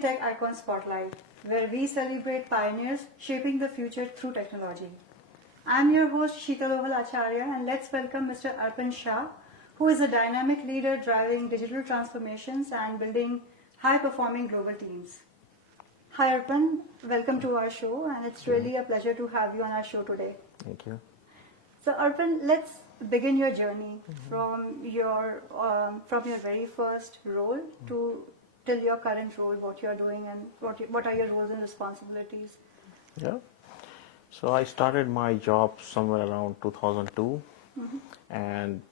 Tech Icon Spotlight, where we celebrate pioneers shaping the future through technology. I'm your host Sheetaloval Acharya, and let's welcome Mr. Arpan Shah, who is a dynamic leader driving digital transformations and building high-performing global teams. Hi Arpan, welcome to our show, and it's really a pleasure to have you on our show today. Thank you. So Arpan, let's begin your journey from your very first role to till your current role, what you're doing, and what are your roles and responsibilities. Yeah. So I started my job somewhere around 2002, and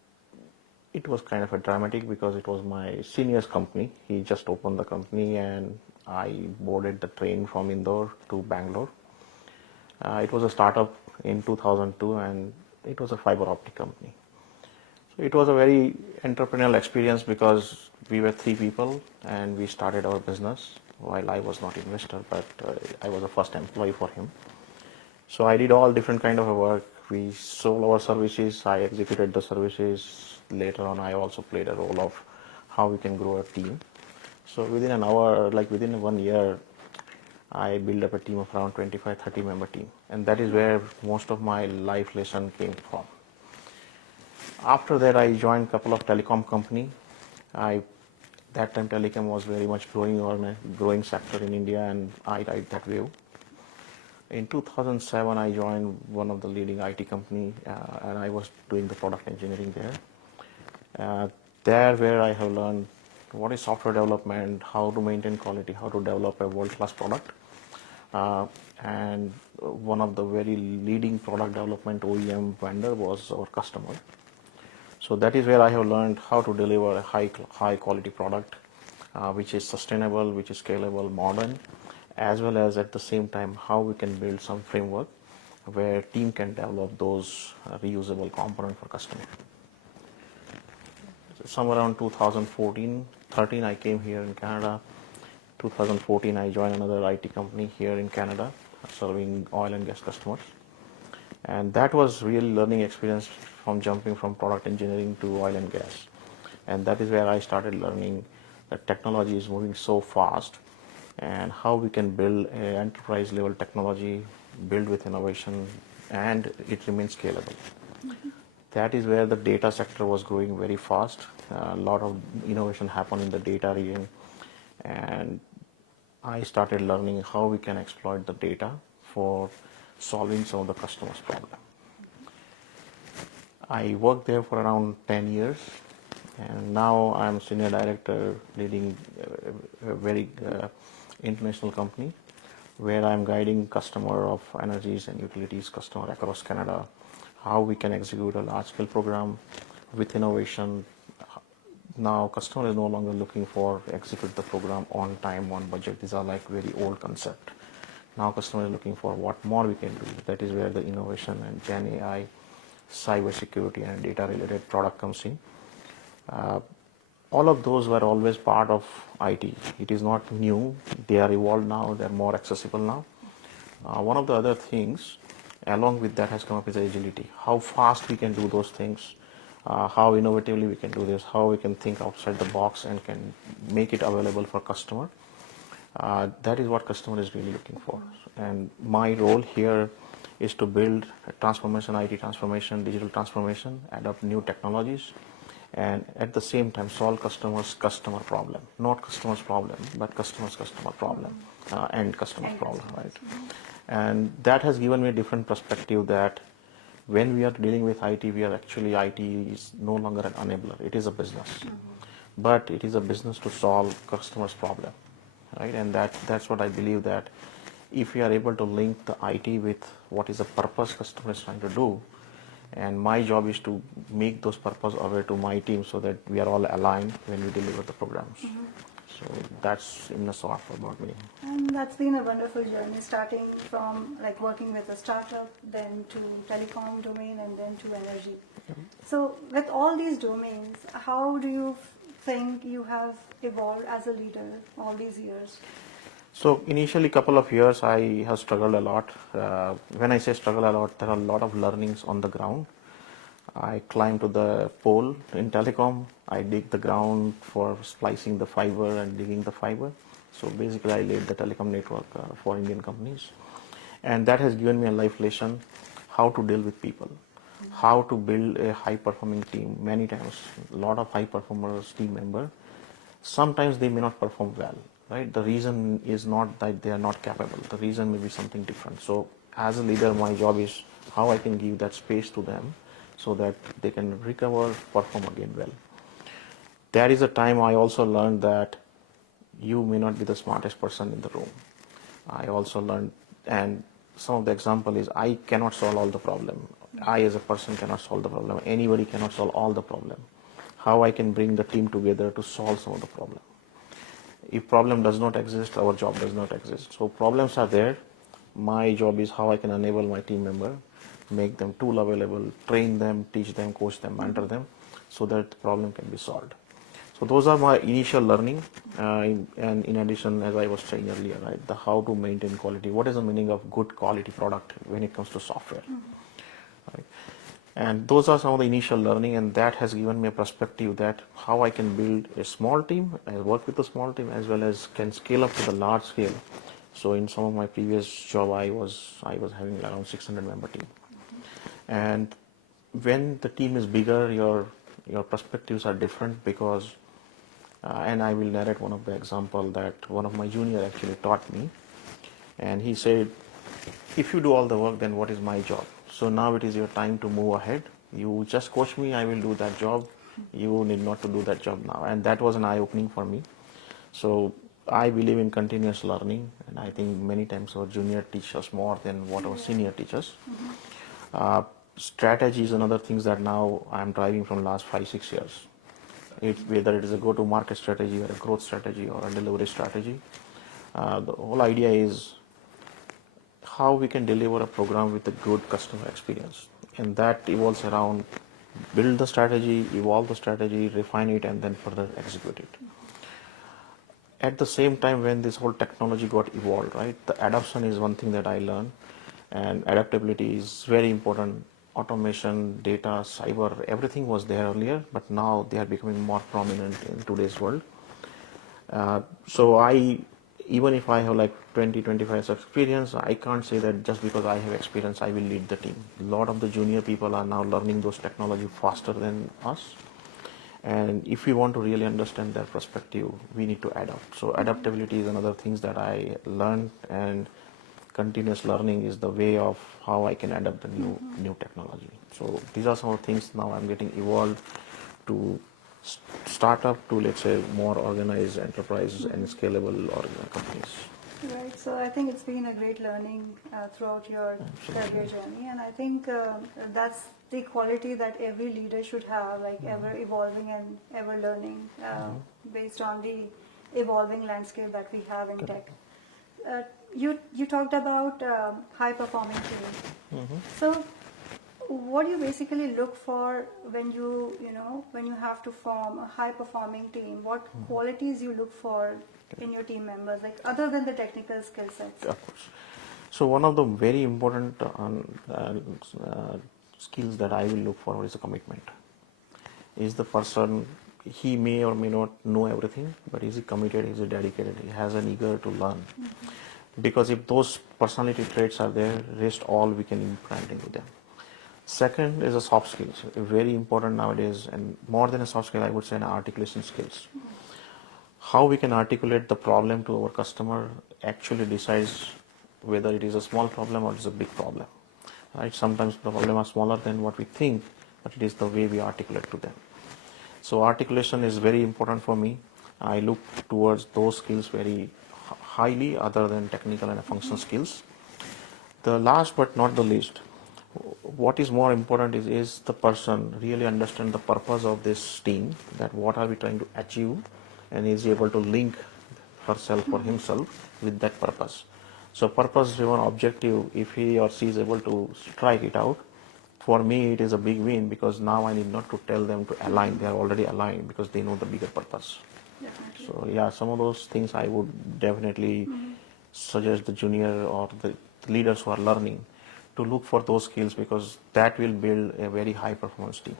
it was kind of a dramatic because it was my senior's company. He just opened the company, and I boarded the train from Indore to Bangalore. It was a startup in 2002, and it was a fiber optic company. So it was a very entrepreneurial experience because we were 3 people and we started our business while I was not investor, but I was the first employee for him. So I did all different kind of work. We sold our services, I executed the services. Later on, I also played a role of how we can grow a team. So within an hour, like within 1 year, I built up a team of around 25-30 member team. And that is where most of my life lesson came from. After that, I joined a couple of telecom company. That time telecom was very much growing sector in India, and I ride that wave. In 2007, I joined one of the leading IT company, and I was doing the product engineering there. There where I have learned what is software development, how to maintain quality, how to develop a world-class product. And one of the very leading product development OEM vendor was our customer. So that is where I have learned how to deliver a high quality product, which is sustainable, which is scalable, modern, as well as at the same time how we can build some framework where team can develop those reusable components for customer. So somewhere around 2014-13 I came here in Canada. 2014 I joined another IT company here in Canada serving oil and gas customers. And that was really learning experience from jumping from product engineering to oil and gas. And that is where I started learning that technology is moving so fast and how we can build an enterprise level technology, build with innovation, and it remains scalable. That is where the data sector was growing very fast. A lot of innovation happened in the data region, and I started learning how we can exploit the data for solving some of the customers' problem. I worked there for around 10 years, and now I'm senior director leading a very international company where I'm guiding customer of energies and utilities customer across Canada, how we can execute a large-scale program with innovation. Now customer is no longer looking for execute the program on time, on budget. These are like very old concept. Now customer is looking for what more we can do. That is where the innovation and Gen AI, cyber security and data related product comes in. All of those were always part of IT. It is not new. They are evolved now. They are more accessible now. One of the other things along with that has come up is agility. How fast we can do those things, how innovatively we can do this, how we can think outside the box and can make it available for customer. That is what customer is really looking for. And my role here is to build a transformation, IT transformation, digital transformation, adopt new technologies, and at the same time solve customers' customer problem. Not customers' problem, but customers' customer problem, and customer's problem, right? And that has given me a different perspective that when we are dealing with IT, IT is no longer an enabler. It is a business. But it is a business to solve customers' problem, right? And that's what I believe, that if we are able to link the IT with what is the purpose customer is trying to do, and my job is to make those purpose aware to my team so that we are all aligned when we deliver the programs. So that's in a short about me. And that's been a wonderful journey, starting from like working with a startup, then to telecom domain, and then to energy. So with all these domains, how do you think you have evolved as a leader all these years? So initially couple of years I have struggled a lot. When I say struggle a lot, there are a lot of learnings on the ground. I climbed to the pole in telecom. I dig the ground for splicing the fiber and digging the fiber. So basically, I laid the telecom network for Indian companies, and that has given me a life lesson: how to deal with people, how to build a high-performing team. Many times, a lot of high performers, team member, sometimes they may not perform well, right? The reason is not that they are not capable. The reason may be something different. So as a leader, my job is how I can give that space to them so that they can recover, perform again well. There is a time I also learned that you may not be the smartest person in the room. I also learned, and some of the example is I cannot solve all the problem. I as a person cannot solve the problem. Anybody cannot solve all the problem. How I can bring the team together to solve some of the problem. If problem does not exist, our job does not exist. So problems are there. My job is how I can enable my team member, make them tool available, train them, teach them, coach them, mentor them, so that the problem can be solved. So those are my initial learning, and in addition, as I was saying earlier, right, the how to maintain quality. What is the meaning of good quality product when it comes to software? Right? And those are some of the initial learning, and that has given me a perspective that how I can build a small team, I work with a small team, as well as can scale up to the large scale. So in some of my previous job, I was having around 600 member team, and when the team is bigger, your perspectives are different because. And I will narrate one of the example that one of my junior actually taught me, and he said, if you do all the work, then what is my job? So now it is your time to move ahead. You just coach me, I will do that job. You need not to do that job now. And that was an eye-opening for me. So I believe in continuous learning, and I think many times our junior teach us more than what our senior teaches. Strategy is another thing that now I'm driving from last 5-6 years. Whether it is a go-to-market strategy or a growth strategy or a delivery strategy. The whole idea is how we can deliver a program with a good customer experience. And that evolves around build the strategy, evolve the strategy, refine it, and then further execute it. At the same time, when this whole technology got evolved, right, the adoption is one thing that I learned, and adaptability is very important. Automation, data, cyber, everything was there earlier, but now they are becoming more prominent in today's world. So even if I have like 20-25 years of experience, I can't say that just because I have experience, I will lead the team. A lot of the junior people are now learning those technology faster than us. And if we want to really understand their perspective, we need to adapt. So adaptability is another thing that I learned, and continuous learning is the way of how I can adapt the new technology. So these are some of the things now I'm getting evolved to startup to, let's say, more organized enterprises and scalable companies. Right, so I think it's been a great learning throughout your career journey, and I think that's the quality that every leader should have, like ever evolving and ever learning based on the evolving landscape that we have in tech. You talked about high performing team. So what do you basically look for when you have to form a high performing team? What qualities you look for in your team members, like other than the technical skill sets? Of course. So one of the very important skills that I will look for is a commitment. Is the person, he may or may not know everything, but is he committed, is he dedicated, he has an eager to learn. Because if those personality traits are there, rest all we can implant into them. Second is a soft skills, very important nowadays, and more than a soft skill, I would say an articulation skills. How we can articulate the problem to our customer actually decides whether it is a small problem or it is a big problem. Right? Sometimes the problem are smaller than what we think, but it is the way we articulate to them. So articulation is very important for me. I look towards those skills very highly, other than technical and functional skills. The last but not the least, what is more important is the person really understand the purpose of this team, that what are we trying to achieve, and is able to link herself or himself with that purpose. So purpose driven objective, if he or she is able to strike it out, for me it is a big win, because now I need not to tell them to align, they are already aligned because they know the bigger purpose. Definitely. So yeah, some of those things I would definitely suggest the junior or the leaders who are learning to look for those skills, because that will build a very high performance team.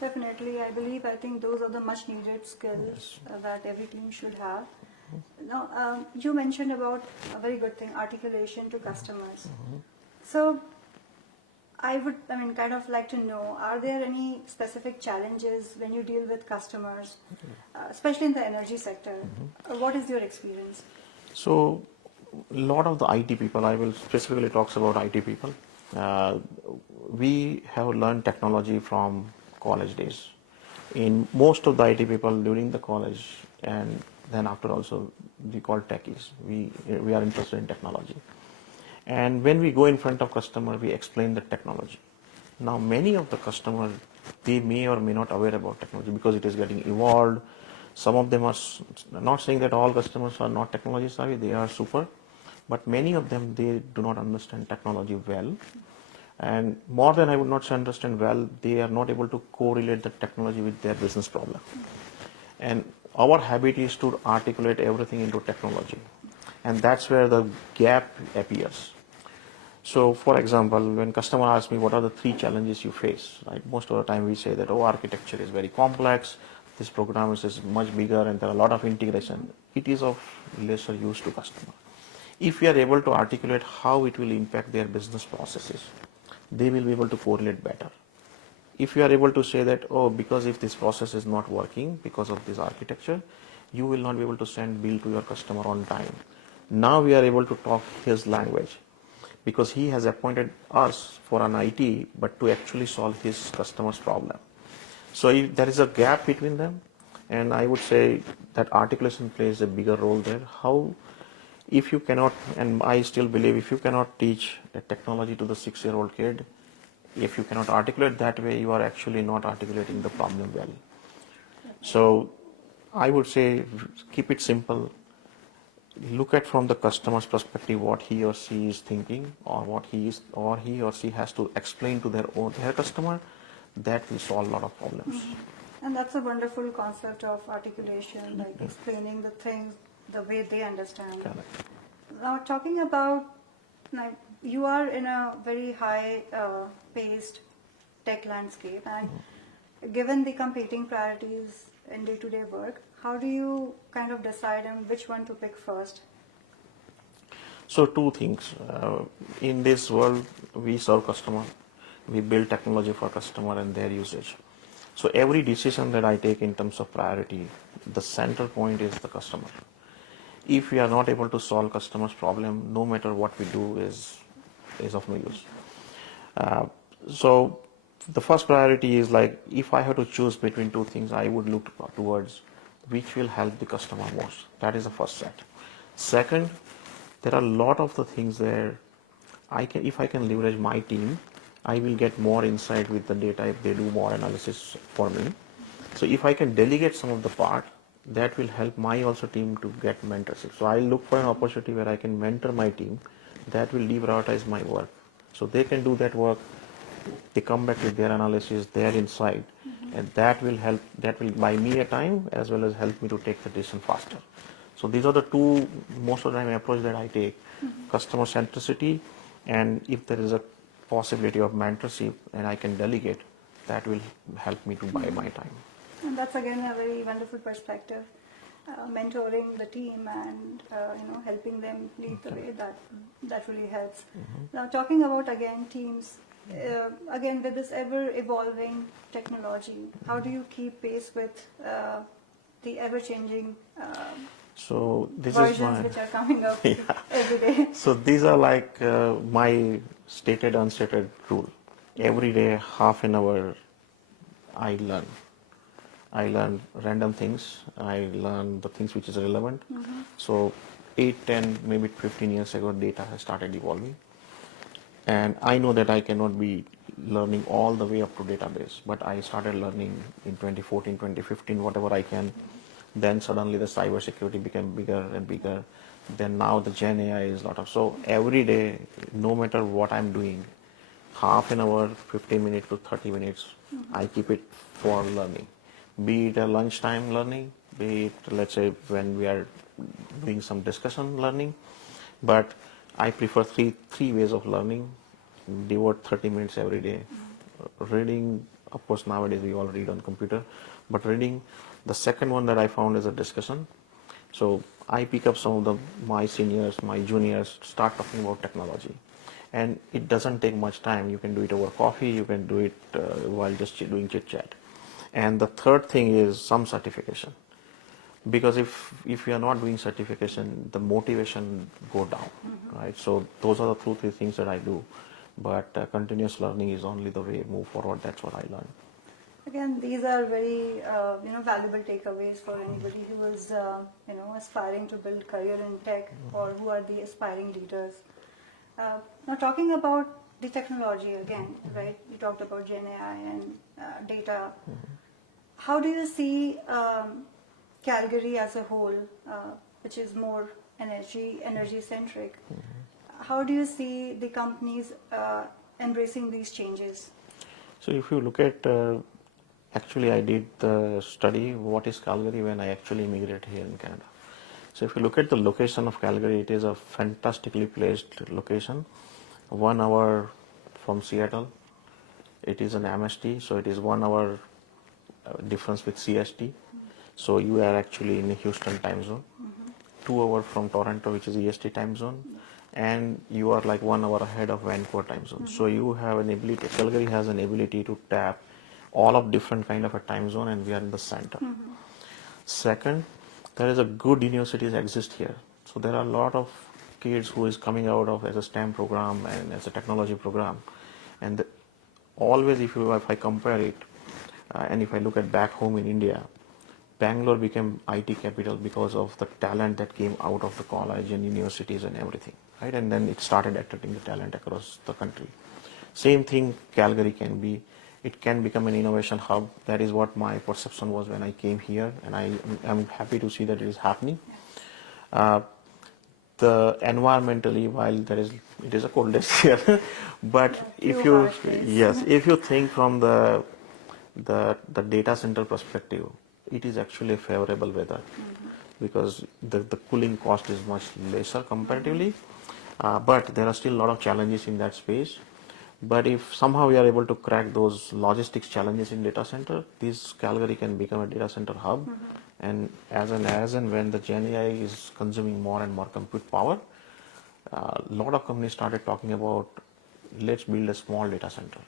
Definitely, I think those are the much needed skills that every team should have. Now, you mentioned about a very good thing, articulation to customers. So, kind of like to know, are there any specific challenges when you deal with customers, especially in the energy sector? What is your experience? So, a lot of the IT people, I will specifically talk about IT people. Uh, we have learned technology from college days. In most of the IT people during the college and then after also, we call techies. We are interested in technology. And when we go in front of customer, we explain the technology. Now, many of the customers, they may or may not aware about technology because it is getting evolved. Some of them are not saying that all customers are not technology savvy, they are super, but many of them, they do not understand technology well. And more than I would not say understand well, they are not able to correlate the technology with their business problem. And our habit is to articulate everything into technology. And that's where the gap appears. So, for example, when customer asks me what are the 3 challenges you face, right? Most of the time we say that, oh, architecture is very complex, this program is much bigger and there are a lot of integration. It is of lesser use to customer. If we are able to articulate how it will impact their business processes, they will be able to correlate better. If you are able to say that, oh, because if this process is not working because of this architecture, you will not be able to send bill to your customer on time. Now we are able to talk his language because he has appointed us for an IT, but to actually solve his customer's problem. So if there is a gap between them, and I would say that articulation plays a bigger role there. How, if you cannot, and I still believe if you cannot teach a technology to the 6-year-old kid, if you cannot articulate that way, you are actually not articulating the problem well. So I would say keep it simple. Look at from the customer's perspective what he or she is thinking, or what he or she has to explain to their customer. That will solve a lot of problems. And that's a wonderful concept of articulation, like explaining the things the way they understand. Correct. Now, talking about, like, you are in a very high paced tech landscape, and given the competing priorities in day-to-day work, how do you kind of decide on which one to pick first? So 2 things. In this world, we serve customer. We build technology for customer and their usage. So every decision that I take in terms of priority, the center point is the customer. If we are not able to solve customer's problem, no matter what we do is of no use. So the first priority is like, if I have to choose between 2 things, I would look towards which will help the customer most. That is the first set. Second, there are a lot of the things where if I can leverage my team, I will get more insight with the data if they do more analysis for me. So if I can delegate some of the part, that will help my also team to get mentorship. So I look for an opportunity where I can mentor my team. That will deprioritize my work. So they can do that work. They come back with their analysis, their insight, and that will help. That will buy me a time as well as help me to take the decision faster. So these are the 2 most of the time approach that I take: customer centricity, and if there is a possibility of mentorship and I can delegate, that will help me to buy my time. And that's again a very wonderful perspective, mentoring the team and helping them lead the way. That really helps. Now, talking about again teams, again with this ever evolving technology, how do you keep pace with the ever changing So this is versions my which are coming up yeah. every day? So these are like my stated unstated rule. Every day, half an hour, I learn. I learn random things. I learn the things which is relevant. So 8, 10, maybe 15 years ago, data has started evolving. And I know that I cannot be learning all the way up to database, but I started learning in 2014, 2015, whatever I can. Then suddenly the cyber security became bigger and bigger. Then now the Gen AI is a lot of. So every day, no matter what I'm doing, half an hour, 15 minutes to 30 minutes, I keep it for learning. Be it a lunchtime learning, be it, let's say, when we are doing some discussion learning. But I prefer three ways of learning. Devote 30 minutes every day. Reading, of course, nowadays we all read on computer, but reading. The second one that I found is a discussion. So I pick up some of my seniors, my juniors, start talking about technology. And it doesn't take much time. You can do it over coffee, you can do it while just doing chit chat. And the third thing is some certification. Because if you are not doing certification, the motivation go down, right? So those are the 2-3 things that I do. But continuous learning is only the way move forward. That's what I learned. Again, these are very valuable takeaways for anybody who is aspiring to build career in tech or who are the aspiring leaders. Now talking about the technology again, right? You talked about Gen AI and data. How do you see Calgary as a whole, which is more energy centric? How do you see the companies embracing these changes? So if you look at, actually I did the study, what is Calgary when I actually immigrated here in Canada. So if you look at the location of Calgary, it is a fantastically placed location. 1 hour from Seattle. It is an MST, so it is 1 hour difference with CST. So you are actually in the Houston time zone. 2 hours from Toronto, which is EST time zone. And you are like 1 hour ahead of Vancouver time zone. So you have an ability, Calgary has an ability to tap all of different kind of a time zone, and we are in the center. Second, there is a good universities exist here. So there are a lot of kids who is coming out of as a STEM program and as a technology program. And always if I compare it, and if I look at back home in India, Bangalore became IT capital because of the talent that came out of the college and universities and everything, right? And then it started attracting the talent across the country. Same thing Calgary can be. It can become an innovation hub. That is what my perception was when I came here, and I'm happy to see that it is happening. The environmentally, while it is a cold day here, but if you, yes, if you think from the data center perspective, it is actually a favorable weather because the cooling cost is much lesser comparatively. But there are still a lot of challenges in that space. But if somehow we are able to crack those logistics challenges in data center, this Calgary can become a data center hub. And as and when the Gen AI is consuming more and more compute power, a lot of companies started talking about let's build a small data center.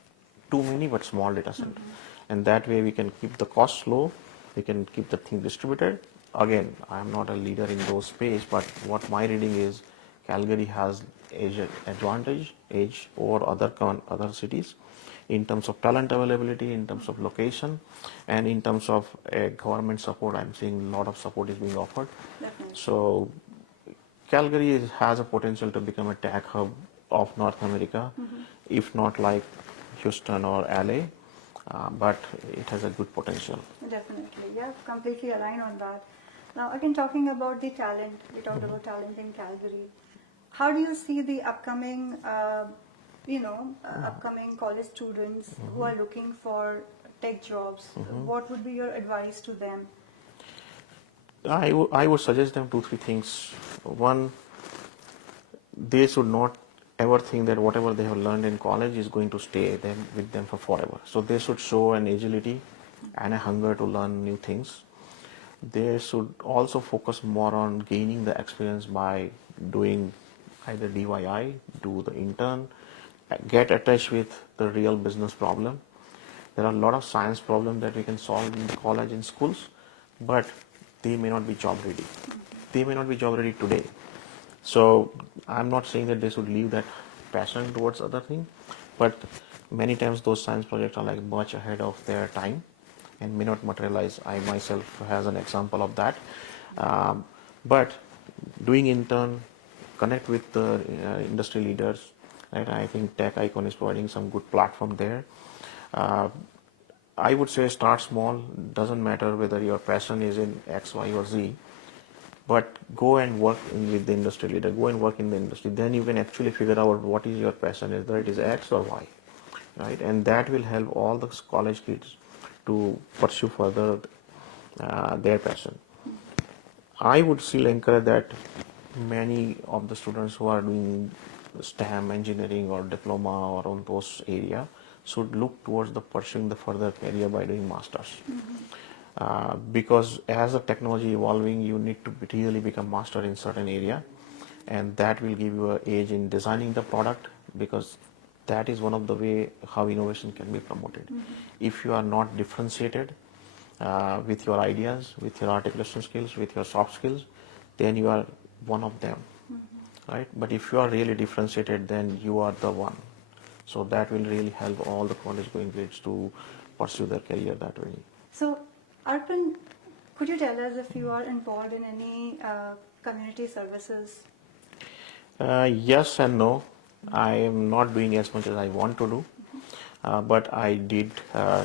Too many, but small data center. And that way we can keep the costs low, we can keep the thing distributed. Again, I am not a leader in those space, but what my reading is, Calgary has edge over other cities in terms of talent availability, in terms of location, and in terms of government support. I'm seeing a lot of support is being offered. Definitely. So Calgary has a potential to become a tech hub of North America, if not like Houston or LA, but it has a good potential. Definitely, yeah, completely aligned on that. Now, again, talking about the talent, we talked about talent in Calgary. How do you see the upcoming, upcoming college students who are looking for tech jobs? What would be your advice to them? I would suggest them 2-3 things. One, they should not ever think that whatever they have learned in college is going to stay with them for forever. So they should show an agility and a hunger to learn new things. They should also focus more on gaining the experience by doing either DIY, do the intern, get attached with the real business problem. There are a lot of science problems that we can solve in the college and schools, but they may not be job ready. They may not be job ready today. So I'm not saying that they should leave that passion towards other thing, but many times those science projects are like much ahead of their time and may not materialize. I myself has an example of that. But doing intern, connect with the industry leaders, right? I think Tech Icon is providing some good platform there. I would say start small. Doesn't matter whether your passion is in X, Y, or Z, but go and work with the industry leader. Go and work in the industry. Then you can actually figure out what is your passion, whether it is X or Y, right? And that will help all the college kids to pursue further their passion. I would still encourage that many of the students who are doing STEM, engineering or diploma or on those area should look towards the pursuing the further career by doing masters. because as the technology evolving, you need to really become master in certain area, and that will give you an edge in designing the product, because that is one of the way how innovation can be promoted. If you are not differentiated with your ideas, with your articulation skills, with your soft skills, then you are one of them, right? But if you are really differentiated, then you are the one. So that will really help all the college going grades to pursue their career that way. So, Arpan, could you tell us if you are involved in any community services? Yes and no. I am not doing as much as I want to do, but I did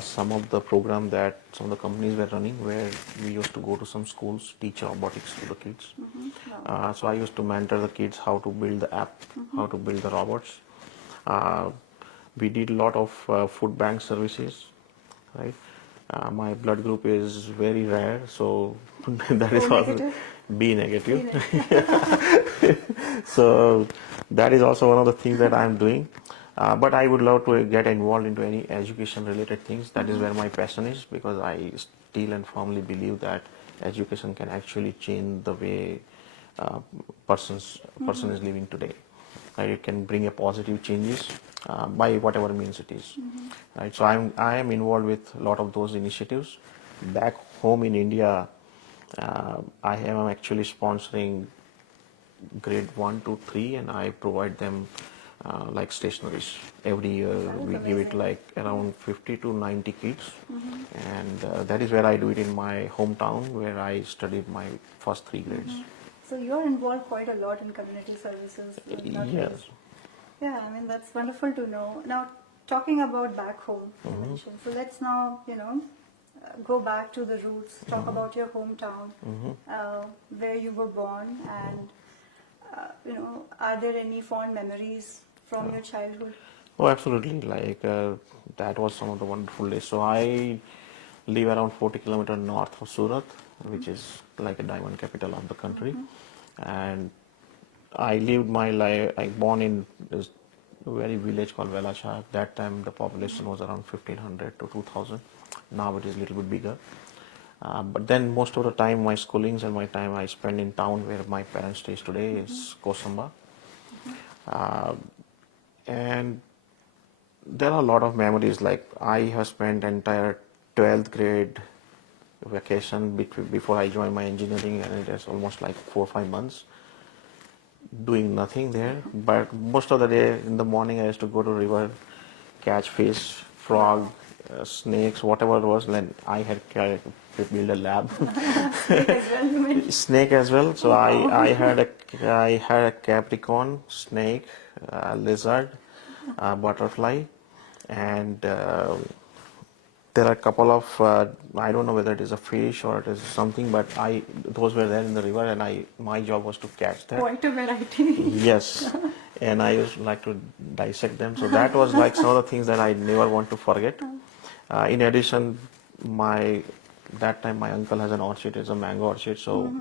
some of the program that some of the companies were running, where we used to go to some schools, teach robotics to the kids. Wow. So I used to mentor the kids how to build the app, how to build the robots. Uh, we did a lot of food bank services, right? My blood group is very rare, so that is O also negative? B negative. Negative. So that is also one of the things that I'm doing. But I would love to get involved into any education related things. That is where my passion is, because I still and firmly believe that education can actually change the way person is living today. Right? It can bring a positive changes by whatever means it is. Right? So I am involved with a lot of those initiatives. Back home in India, I am actually sponsoring grade 1 to 3, and I provide them like stationaries. Every year That is we give it amazing. like around 50 to 90 kids, and that is where I do it in my hometown, where I studied my first 3 grades. So you are involved quite a lot in community services nowadays. Yes. Yeah, I mean that's wonderful to know. Now, talking about back home, you mentioned. So let's now, go back to the roots. Talk about your hometown, where you were born, and are there any fond memories from your childhood? Oh, absolutely. Like that was some of the wonderful days. So I live around 40 kilometers north of Surat, which is like a diamond capital of the country. And I lived my life, I born in this very village called Velasha. At that time, the population was around 1500 to 2000. Now it is a little bit bigger. But then most of the time, my schoolings and my time I spend in town where my parents stays today is Kosamba. Uh, and there are a lot of memories. Like I have spent entire 12th grade vacation before I joined my engineering, and it is almost like 4 or 5 months doing nothing there. But most of the day in the morning, I used to go to river, catch fish, frog, snakes, whatever it was. Then I had to build a lab. Snake as well, you mentioned. Snake as well. So Wow. I had a capricorn, snake, lizard, butterfly, and there are a couple of I don't know whether it is a fish or it is something, but those were there in the river, and my job was to catch that. Quite a variety. Yes, and I used to like to dissect them. So that was like some of the things that I never want to forget. In addition, my that time my uncle has an orchard, it's a mango orchard. So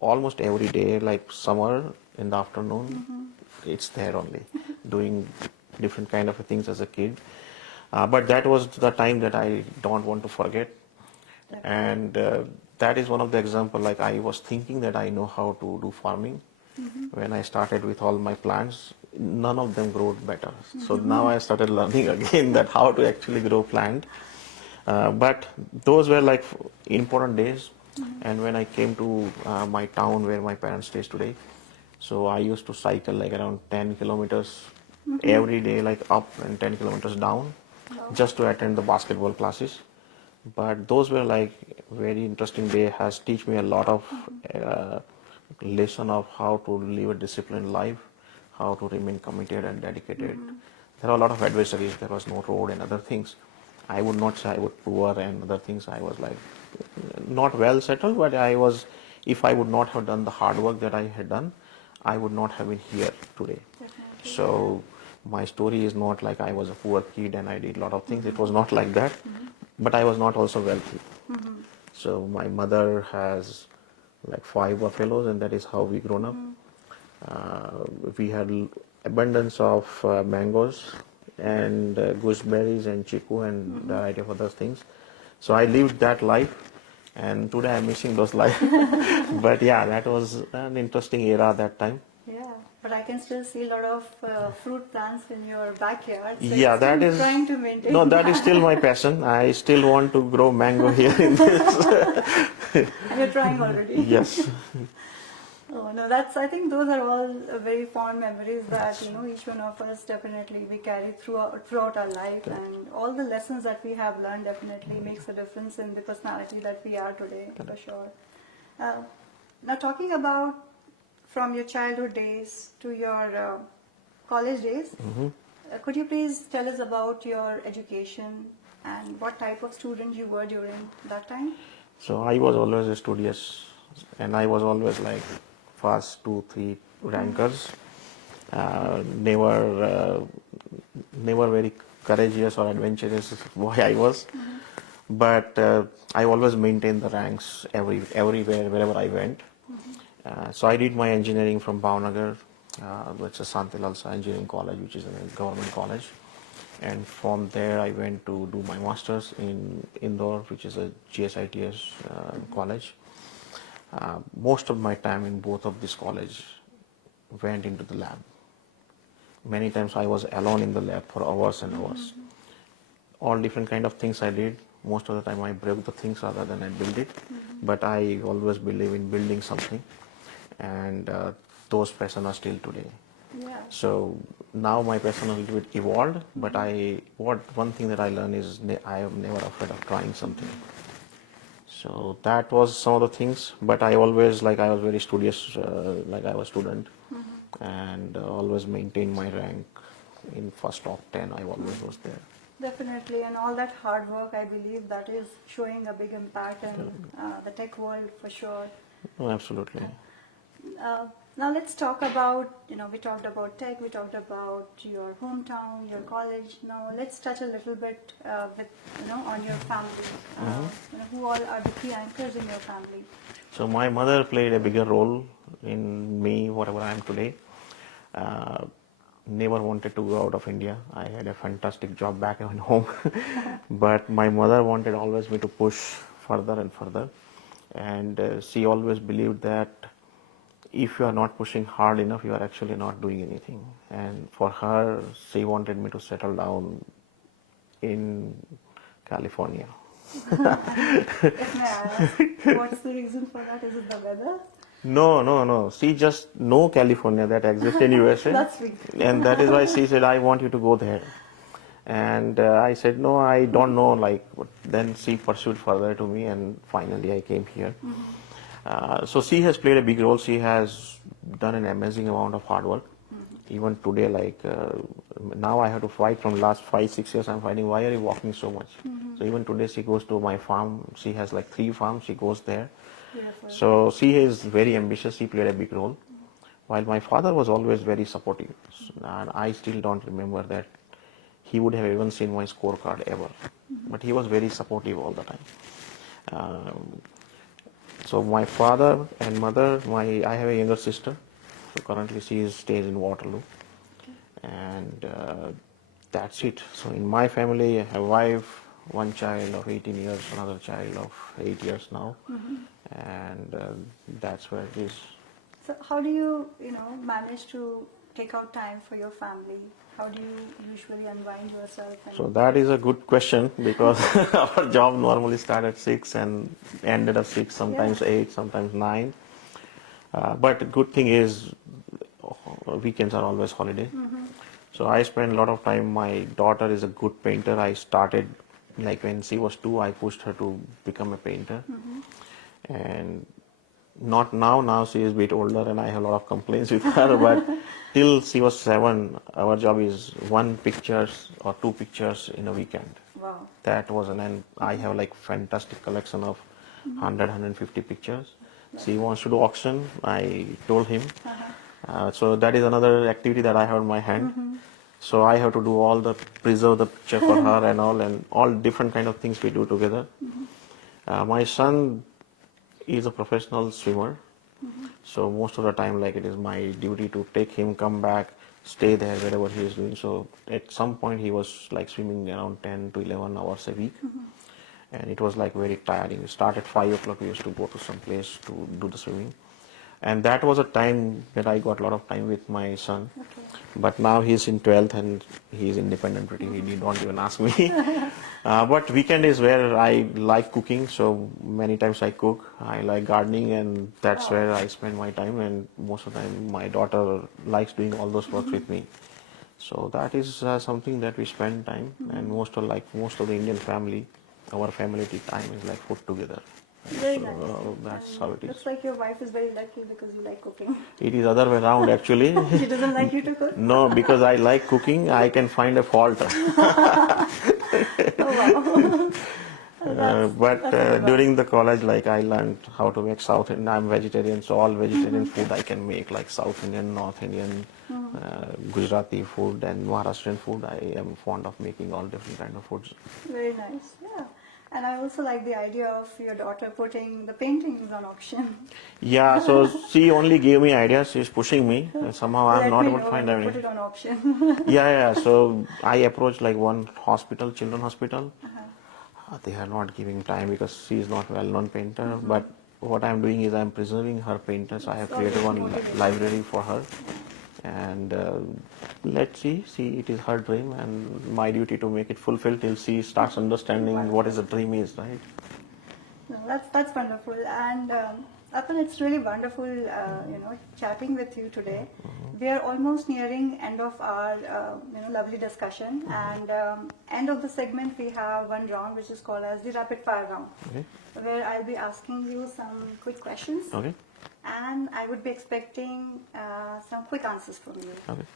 almost every day, like summer in the afternoon, it's there only, doing different kind of things as a kid. But that was the time that I don't want to forget. And that is one of the example, like I was thinking that I know how to do farming. When I started with all my plants, none of them grew better. So now I started learning again that how to actually grow plant. But those were like important days. And when I came to my town where my parents stays today, so I used to cycle like around 10 kilometers every day, like up and 10 kilometers down, Wow. just to attend the basketball classes. But those were like very interesting day, has teach me a lot of lesson of how to live a disciplined life, how to remain committed and dedicated. There are a lot of adversaries. There was no road and other things. I would not say I was poor and other things. I was like not well settled, but I was. If I would not have done the hard work that I had done, I would not have been here today. Definitely. So my story is not like I was a poor kid and I did a lot of things. It was not like that. But I was not also wealthy. So my mother has like 5 buffaloes, and that is how we grown up. We had abundance of mangoes and gooseberries and chiku and variety of other things. So I lived that life, and today I'm missing those life. But yeah, that was an interesting era at that time. Yeah, but I can still see a lot of fruit plants in your backyard. So Yeah, you're still that is trying to maintain no, that is that. still my passion. I still want to grow mango here in this. And you're trying already. Yes. Oh no, that's. I think those are all very fond memories that each one of us definitely we carry throughout our life, and all the lessons that we have learned definitely makes a difference in the personality that we are today, for sure. Uh, Now talking about from your childhood days to your college days, could you please tell us about your education and what type of student you were during that time? So I was always a studious, and I was always like first two, three rankers. Never, never very courageous or adventurous boy I was, but I always maintained the ranks everywhere wherever I went. So I did my engineering from Bhavnagar, which is Santilalsa Engineering College, which is a government college. And from there I went to do my master's in Indore, which is a GSITS college. Most of my time in both of this college went into the lab. Many times I was alone in the lab for hours and hours. All different kind of things I did. Most of the time I break the things rather than I build it. But I always believe in building something, and those passions are still today. Yeah. So now my passion a little bit evolved, but one thing that I learned is I am never afraid of trying something. So that was some of the things, but I always, I was very studious, like I was student, and always maintained my rank in first top 10. I always was there. Definitely, and all that hard work, I believe that is showing a big impact in the tech world for sure. Oh, absolutely. Now let's talk about, we talked about tech, we talked about your hometown, your college. Now let's touch a little bit on your family. Who all are the key anchors in your family? So my mother played a bigger role in me, whatever I am today. Never wanted to go out of India. I had a fantastic job back at home, but my mother wanted always me to push further and further, and she always believed that if you are not pushing hard enough, you are actually not doing anything. And for her, she wanted me to settle down in California. If may I ask, what's the reason for that? Is it the weather? No. She just know California that exists in USA. That's sweet. And that is why she said, I want you to go there. And I said, no, I don't know. But then she pursued further to me, and finally I came here. So she has played a big role. She has done an amazing amount of hard work. Even today, now I have to fight from last 5-6 years. I'm fighting. Why are you walking so much? So even today she goes to my farm. She has 3 farms. She goes there. Beautiful. So she is very ambitious. She played a big role. While my father was always very supportive, and I still don't remember that he would have even seen my scorecard ever. But he was very supportive all the time. So my father and mother, I have a younger sister. So currently she stays in Waterloo, and that's it. So in my family, I have a wife, one child of 18 years, another child of 8 years now, and that's where it is. So how do you, manage to take out time for your family? How do you usually unwind yourself? So that is a good question, because our job normally started at 6 and ended at 6, sometimes 8, sometimes 9. But good thing is weekends are always holiday. So I spend a lot of time. My daughter is a good painter. I started when she was 2, I pushed her to become a painter. And not now. Now she is a bit older, and I have a lot of complaints with her. But till she was 7, our job is 1 picture or 2 pictures in a weekend. Wow. That was and I have fantastic collection of 100-150 pictures. She wants to do auction. I told him. So that is another activity that I have in my hand. So I have to do all the preserve the picture for her and all different kind of things we do together. My son is a professional swimmer. So most of the time, it is my duty to take him, come back, stay there wherever he is doing. So at some point he was swimming around 10 to 11 hours a week. and it was like very tiring. We start at 5 o'clock, we used to go to some place to do the swimming. And that was a time that I got a lot of time with my son. Okay. But now he's in 12th and he's independent pretty. He don't even ask me. But weekend is where I like cooking, so many times I cook. I like gardening, and that's Wow. where I spend my time. And most of the time my daughter likes doing all those works with me. So that is something that we spend time, and most of the Indian family, our family time is like put together. Very So nice. that's And how it is. looks like your wife is very lucky because you like cooking. It is other way around actually. She doesn't like you to cook? No, because I like cooking, I can find a fault. Oh, wow. But That's a good one. during the college, like I learned how to make South Indian. I'm vegetarian, so all vegetarian food I can make, like South Indian, North Indian, Gujarati food, and Maharashtrian food. I am fond of making all different kind of foods. Very nice, yeah. And I also like the idea of your daughter putting the paintings on auction. Yeah, so she only gave me ideas. She's pushing me. Somehow I'm Let not me able know to find when you any. put it on auction. Yeah. So I approached like one hospital, children hospital. They are not giving time because she is not well-known painter. But what I'm doing is I'm preserving her painters. I have So created one motivating. library for her, and let's see. It is her dream, and my duty to make it fulfilled till she starts understanding what is a dream is, right? No, that's wonderful, and Arpan, it's really wonderful, chatting with you today. We are almost nearing end of our lovely discussion, and end of the segment we have one round which is called as the rapid fire round, Okay. where I'll be asking you some quick questions, Okay. and I would be expecting some quick answers from you. Okay.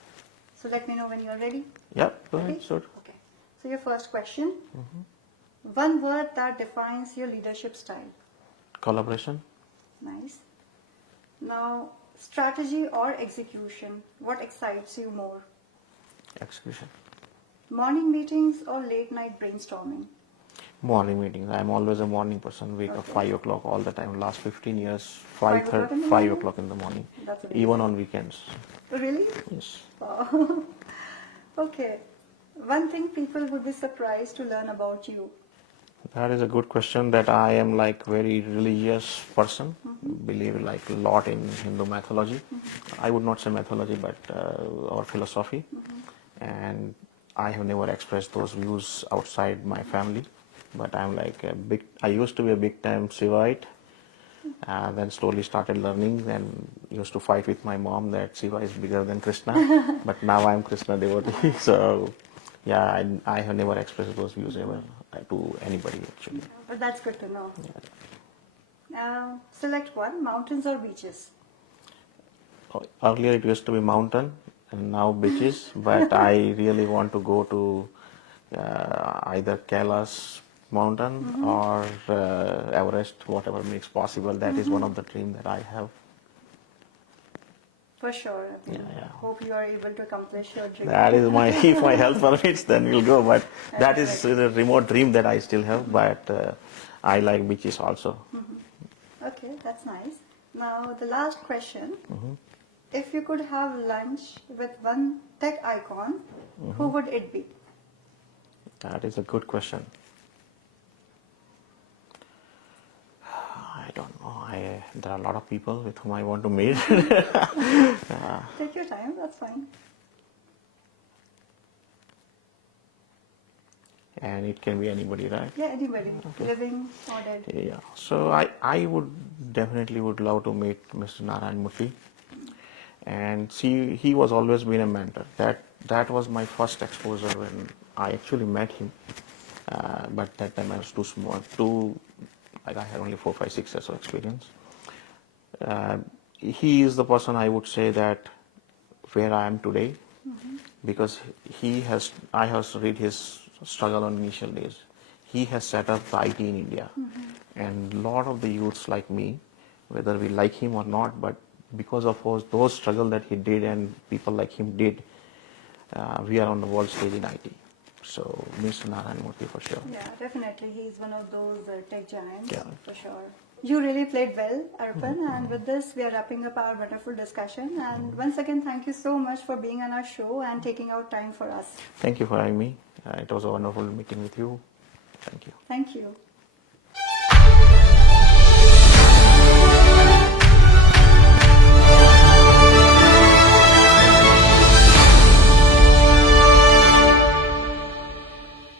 So let me know when you're ready. Yep. Go Ready? ahead. Sure. Okay. So your first question. One word that defines your leadership style. Collaboration. Nice. Now, strategy or execution, what excites you more? Execution. Morning meetings or late night brainstorming? Morning meetings. I'm always a morning person. Wake up Okay. 5 o'clock all the time. Last 15 years, 5 o'clock in the 5 morning? o'clock in the morning. That's amazing. Even on weekends. Really? Yes. Wow. Okay. One thing people would be surprised to learn about you. That is a good question. That I am like very religious person. Believe like a lot in Hindu mythology. I would not say mythology, but or philosophy. And I have never expressed those views outside my family. But I'm like a big. I used to be a big time Shivaite. Then slowly started learning and used to fight with my mom that Shiva is bigger than Krishna. But now I'm Krishna devotee. So yeah, I have never expressed those views ever to anybody actually. But that's good to know. Select one, mountains or beaches? Earlier it used to be mountain and now beaches, but I really want to go to either Kailash mountain or Everest, whatever makes possible. That is one of the dreams that I have. For sure. I mean, Yeah. Hope you are able to accomplish your dream. That is my, if my health permits, then we'll go. But that is a remote dream that I still have. But I like beaches also. Okay, that's nice. Now, the last question. If you could have lunch with one tech icon, who would it be? That is a good question. I don't know. There are a lot of people with whom I want to meet. Take your time, that's fine. And it can be anybody, right? Yeah, anybody, living or dead. Yeah. So I would definitely would love to meet Mr. Narayan Murthy. And he was always been a mentor. That was my first exposure when I actually met him. But that time I was too small, like I had only 4, 5, 6 years of experience. He is the person I would say that where I am today, because I have read his struggle on initial days. He has set up the IT in India, and a lot of the youths like me, whether we like him or not, but because of those struggle that he did and people like him did, we are on the world stage in IT. So Mr. Narayan Murthy for sure. Yeah, definitely. He's one of those tech giants, Yeah. for sure. You really played well, Arpan, and with this, we are wrapping up our wonderful discussion. And once again, thank you so much for being on our show and taking out time for us. Thank you for having me. It was a wonderful meeting with you. Thank you. Thank you.